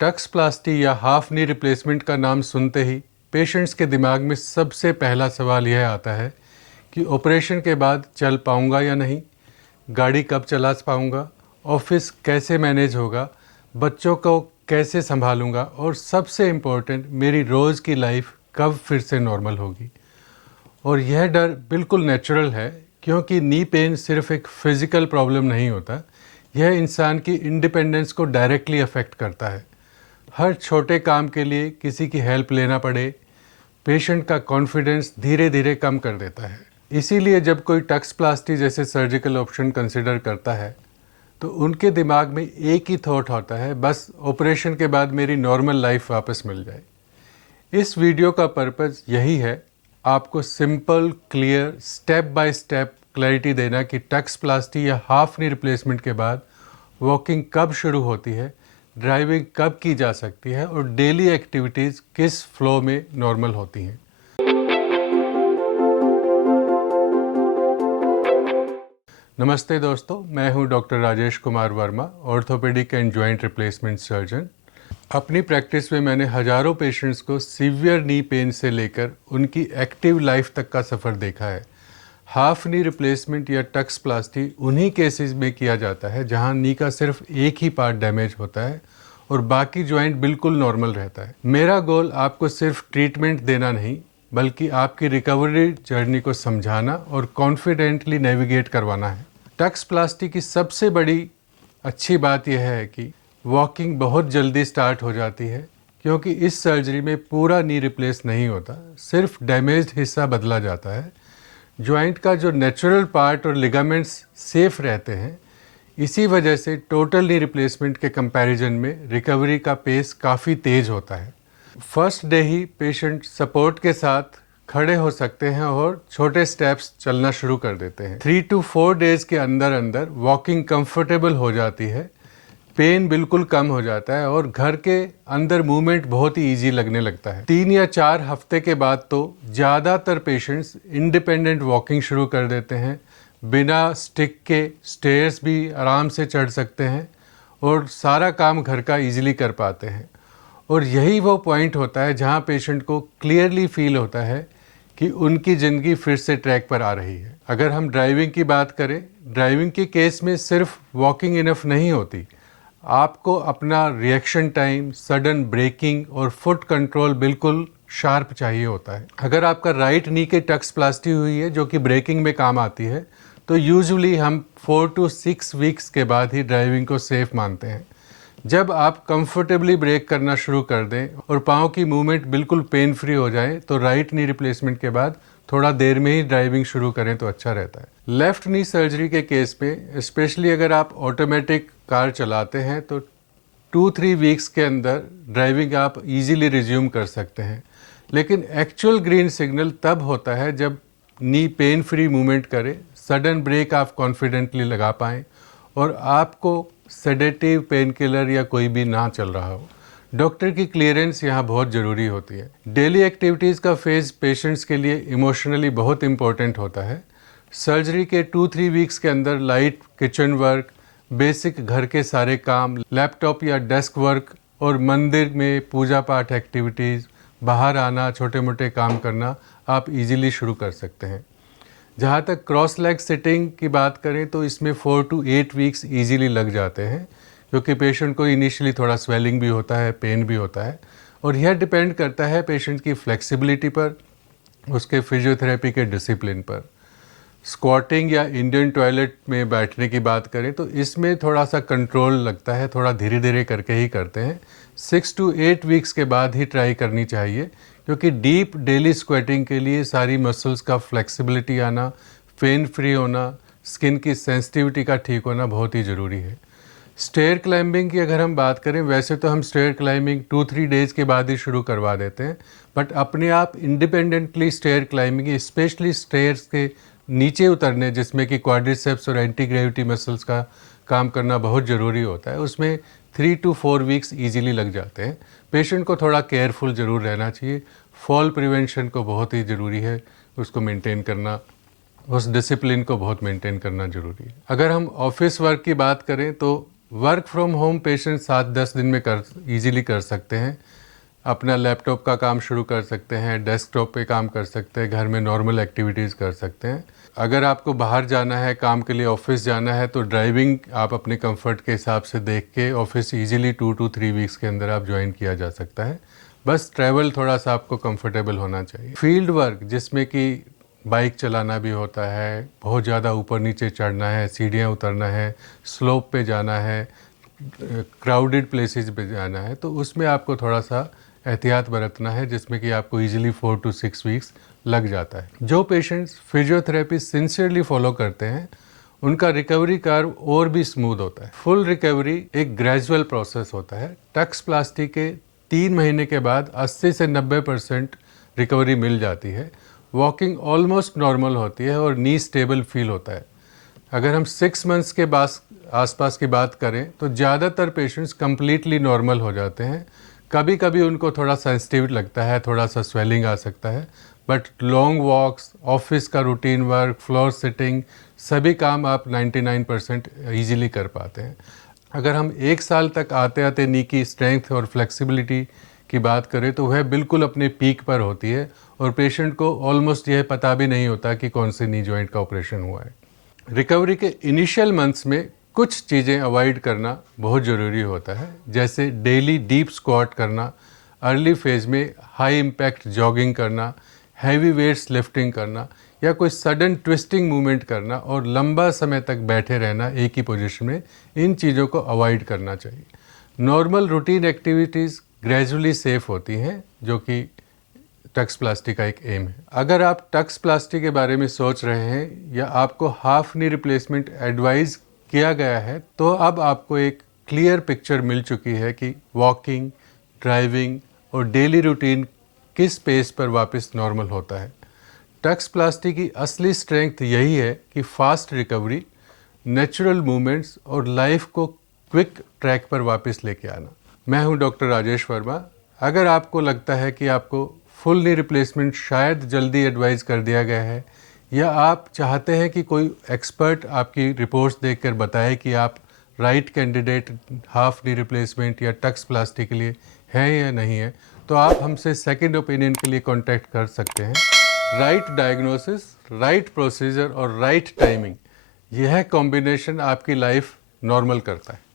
टक्सप्लास्टी या half knee replacement का नाम सुनते ही पेशेंट्स के दिमाग में सबसे पहला सवाल यह आता है कि ऑपरेशन के बाद चल पाऊंगा या नहीं, गाड़ी कब चला पाऊंगा, ऑफिस कैसे मैनेज होगा, बच्चों को कैसे संभालूंगा और सबसे इम्पोर्टेंट मेरी रोज़ की लाइफ कब फिर से नॉर्मल होगी। और यह डर बिल्कुल नेचुरल है, क्योंकि नी पेन सिर्फ एक फिज़िकल प्रॉब्लम नहीं होता, यह इंसान की इंडिपेंडेंस को डायरेक्टली अफेक्ट करता है। हर छोटे काम के लिए किसी की हेल्प लेना पड़े, पेशेंट का कॉन्फिडेंस धीरे धीरे कम कर देता है। इसीलिए जब कोई टक्सप्लास्टी जैसे सर्जिकल ऑप्शन कंसिडर करता है तो उनके दिमाग में एक ही थॉट होता है, बस ऑपरेशन के बाद मेरी नॉर्मल लाइफ वापस मिल जाए। इस वीडियो का पर्पज़ यही है, आपको simple, clear, step by step clarity देना कि टक्सप्लास्टी या हाफ नी रिप्लेसमेंट के बाद वॉकिंग कब शुरू होती है, ड्राइविंग कब की जा सकती है और डेली एक्टिविटीज़ किस फ्लो में नॉर्मल होती हैं। नमस्ते दोस्तों, मैं हूं doctor Rajesh Kumar Verma, orthopaedic and joint replacement surgeon. अपनी प्रैक्टिस में मैंने हज़ारों पेशेंट्स को सीवियर नी पेन से लेकर उनकी एक्टिव लाइफ तक का सफ़र देखा है। हाफ नी रिप्लेसमेंट या टक्सप्लास्टी उन्हीं केसेस में किया जाता है जहां नी का सिर्फ एक ही पार्ट डैमेज होता है और बाकी जॉइंट बिल्कुल नॉर्मल रहता है। मेरा गोल आपको सिर्फ ट्रीटमेंट देना नहीं, बल्कि आपकी रिकवरी जर्नी को समझाना और कॉन्फिडेंटली नेविगेट करवाना है। टक्सप्लास्टी की सबसे बड़ी अच्छी बात यह है कि वॉकिंग बहुत जल्दी स्टार्ट हो जाती है, क्योंकि इस सर्जरी में पूरा नी रिप्लेस नहीं होता, सिर्फ डैमेज्ड हिस्सा बदला जाता है। जॉइंट का जो नेचुरल पार्ट और लिगामेंट्स सेफ रहते हैं, इसी वजह से टोटल नी रिप्लेसमेंट के कंपैरिजन में रिकवरी का पेस काफ़ी तेज़ होता है। फर्स्ट डे ही पेशेंट सपोर्ट के साथ खड़े हो सकते हैं और छोटे स्टेप्स चलना शुरू कर देते हैं। 3 to 4 डेज़ के अंदर अंदर वॉकिंग कंफर्टेबल हो जाती है, पेन बिल्कुल कम हो जाता है और घर के अंदर मूवमेंट बहुत ही ईजी लगने लगता है। 3 या 4 हफ्ते के बाद तो ज़्यादातर पेशेंट्स इंडिपेंडेंट वॉकिंग शुरू कर देते हैं, बिना स्टिक के स्टेयर्स भी आराम से चढ़ सकते हैं और सारा काम घर का ईजिली कर पाते हैं। और यही वो पॉइंट होता है जहाँ पेशेंट को क्लियरली फील होता है कि उनकी ज़िंदगी फिर से ट्रैक पर आ रही है। अगर हम ड्राइविंग की बात करें, ड्राइविंग के केस में सिर्फ वॉकिंग इनफ नहीं होती, आपको अपना रिएक्शन टाइम, सडन ब्रेकिंग और फुट कंट्रोल बिल्कुल शार्प चाहिए होता है। अगर आपका राइट नी के टक्सप्लास्टी हुई है जो कि ब्रेकिंग में काम आती है, तो यूजुअली हम 4 to 6 वीक्स के बाद ही ड्राइविंग को सेफ मानते हैं। जब आप कंफर्टेबली ब्रेक करना शुरू कर दें और पाँव की मूवमेंट बिल्कुल पेन फ्री हो जाए, तो राइट नी रिप्लेसमेंट के बाद थोड़ा देर में ही ड्राइविंग शुरू करें तो अच्छा रहता है। लेफ्ट नी सर्जरी के केस में, स्पेशली अगर आप ऑटोमेटिक कार चलाते हैं, तो 2-3 वीक्स के अंदर ड्राइविंग आप इजीली रिज्यूम कर सकते हैं। लेकिन एक्चुअल ग्रीन सिग्नल तब होता है जब नी पेन फ्री मूवमेंट करे, सडन ब्रेक आप कॉन्फिडेंटली लगा पाएँ और आपको सेडेटिव, पेन किलर या कोई भी ना चल रहा हो। डॉक्टर की क्लियरेंस यहाँ बहुत ज़रूरी होती है। डेली एक्टिविटीज़ का फेज़ पेशेंट्स के लिए इमोशनली बहुत इंपॉर्टेंट होता है। सर्जरी के 2-3 वीक्स के अंदर लाइट किचन वर्क, बेसिक घर के सारे काम, लैपटॉप या डेस्क वर्क और मंदिर में पूजा पाठ एक्टिविटीज़, बाहर आना, छोटे मोटे काम करना आप इजीली शुरू कर सकते हैं। जहाँ तक क्रॉस लेग सिटिंग की बात करें तो इसमें 4 to 8 वीक्स ईजीली लग जाते हैं, क्योंकि पेशेंट को इनिशियली थोड़ा स्वेलिंग भी होता है, पेन भी होता है और यह डिपेंड करता है पेशेंट की फ्लेक्सिबिलिटी पर, उसके फिजियोथेरेपी के डिसिप्लिन पर। स्क्वाटिंग या इंडियन टॉयलेट में बैठने की बात करें तो इसमें थोड़ा सा कंट्रोल लगता है, थोड़ा धीरे धीरे करके ही करते हैं। 6 to 8 वीक्स के बाद ही ट्राई करनी चाहिए, क्योंकि डीप डेली स्क्वेटिंग के लिए सारी मसल्स का फ्लेक्सिबिलिटी आना, पेन फ्री होना, स्किन की सेंसिटिविटी का ठीक होना बहुत ही ज़रूरी है। स्टेयर क्लाइंबिंग की अगर हम बात करें, वैसे तो हम स्टेयर क्लाइंबिंग 2-3 डेज़ के बाद ही शुरू करवा देते हैं, बट अपने आप independently stair climbing, specially stairs के नीचे उतरने जिसमें कि क्वाड्रिसेप्स और एंटी ग्रेविटी मसल्स का काम करना बहुत ज़रूरी होता है, उसमें 3 to 4 वीक्स ईजिली लग जाते हैं। पेशेंट को थोड़ा केयरफुल ज़रूर रहना चाहिए। फॉल प्रिवेंशन को बहुत ही ज़रूरी है, उसको मेंटेन करना, उस डिसिप्लिन को बहुत मेंटेन करना ज़रूरी है। अगर हम ऑफिस वर्क की बात करें तो वर्क फ्रॉम होम पेशेंट 7-10 दिन में इजीली कर सकते हैं। अपना लैपटॉप का काम शुरू कर सकते हैं, डेस्कटॉप पे काम कर सकते हैं, घर में नॉर्मल एक्टिविटीज़ कर सकते हैं। अगर आपको बाहर जाना है, काम के लिए ऑफिस जाना है, तो ड्राइविंग आप अपने कंफर्ट के हिसाब से देख के ऑफिस इजीली 2 to 3 वीक्स के अंदर आप ज्वाइन किया जा सकता है। बस ट्रैवल थोड़ा सा आपको कंफर्टेबल होना चाहिए। फील्ड वर्क जिसमें कि बाइक चलाना भी होता है, बहुत ज़्यादा ऊपर नीचे चढ़ना है, सीढ़ियाँ उतरना है, स्लोप पे जाना है, क्राउडेड प्लेसेस पे जाना है, तो उसमें आपको थोड़ा सा एहतियात बरतना है, जिसमें कि आपको इजीली 4 to 6 वीक्स लग जाता है। जो पेशेंट्स फिजियोथेरेपी सिंसियरली फॉलो करते हैं, उनका रिकवरी कर्व और भी स्मूथ होता है। फुल रिकवरी एक ग्रेजुअल प्रोसेस होता है। टक्स प्लास्टी के 3 महीने के बाद 80 से 90% रिकवरी मिल जाती है। वॉकिंग ऑलमोस्ट नॉर्मल होती है और नी स्टेबल फील होता है। अगर हम 6 मंथ्स के आसपास की बात करें तो ज़्यादातर पेशेंट्स कम्प्लीटली नॉर्मल हो जाते हैं। कभी कभी उनको थोड़ा सेंसिटिव लगता है, थोड़ा सा स्वेलिंग आ सकता है, बट लॉन्ग वॉक्स, ऑफिस का रूटीन वर्क, फ्लोर सिटिंग, सभी काम आप 99% ईजिली कर पाते हैं। अगर हम 1 साल तक आते आते नी की स्ट्रेंथ और फ्लेक्सिबिलिटी की बात करें तो वह बिल्कुल अपने पीक पर होती है और पेशेंट को ऑलमोस्ट यह पता भी नहीं होता कि कौन से नी जॉइंट का ऑपरेशन हुआ है। रिकवरी के इनिशियल मंथ्स में कुछ चीज़ें अवॉइड करना बहुत ज़रूरी होता है, जैसे डेली डीप स्क्वाट करना, अर्ली फेज में हाई इम्पैक्ट जॉगिंग करना, हैवी वेट्स लिफ्टिंग करना या कोई सडन ट्विस्टिंग मूवमेंट करना और लंबा समय तक बैठे रहना एक ही पोजीशन में, इन चीज़ों को अवॉइड करना चाहिए। Normal routine activities gradually safe होती हैं, जो कि टक्स प्लास्टी का एक एम है। अगर आप टक्स प्लास्टी के बारे में सोच रहे हैं या आपको हाफ नी रिप्लेसमेंट एडवाइज किया गया है, तो अब आपको एक क्लियर पिक्चर मिल चुकी है कि वॉकिंग, ड्राइविंग और डेली रूटीन किस पेस पर वापस नॉर्मल होता है। टक्स प्लास्टी की असली स्ट्रेंथ यही है कि फास्ट रिकवरी, नेचुरल मूवमेंट्स और लाइफ को क्विक ट्रैक पर वापस लेके आना। मैं हूं डॉक्टर राजेश वर्मा। अगर आपको लगता है कि आपको फुल नी रिप्लेसमेंट शायद जल्दी एडवाइस कर दिया गया है, या आप चाहते हैं कि कोई एक्सपर्ट आपकी रिपोर्ट्स देखकर बताए कि आप right candidate half knee replacement या टक्स प्लास्टी के लिए हैं या नहीं है, तो आप हमसे सेकंड ओपिनियन के लिए कांटेक्ट कर सकते हैं। राइट डायग्नोसिस, राइट प्रोसीजर और राइट टाइमिंग, यह कॉम्बिनेशन आपकी लाइफ नॉर्मल करता है।